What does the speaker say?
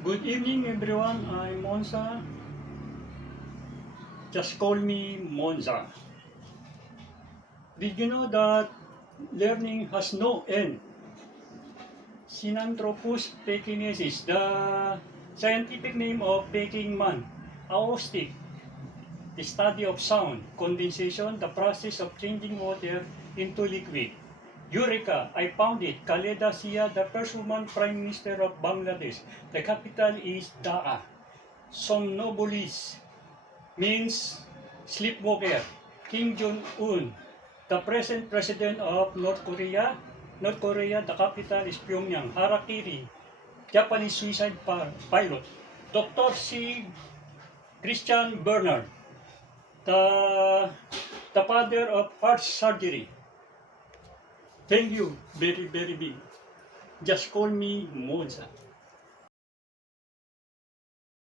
Good evening everyone, I'm Monza. Just call me Monza. Did you know that learning has no end? Sinanthropus pekinensis, the scientific name of Peking man. Acoustic, the study of sound. Condensation, the process of changing water into liquid. Eureka! I found it. Khaleda Zia, the first woman Prime Minister of Bangladesh. The capital is Dhaka. Somnambulist means sleepwalker. Kim Jong-un, the present president of North Korea. The capital is Pyongyang. Harakiri, Japanese suicide pilot. Dr. C. Christian Bernard, the father of heart surgery. Thank you very, very big. Just call me Monza.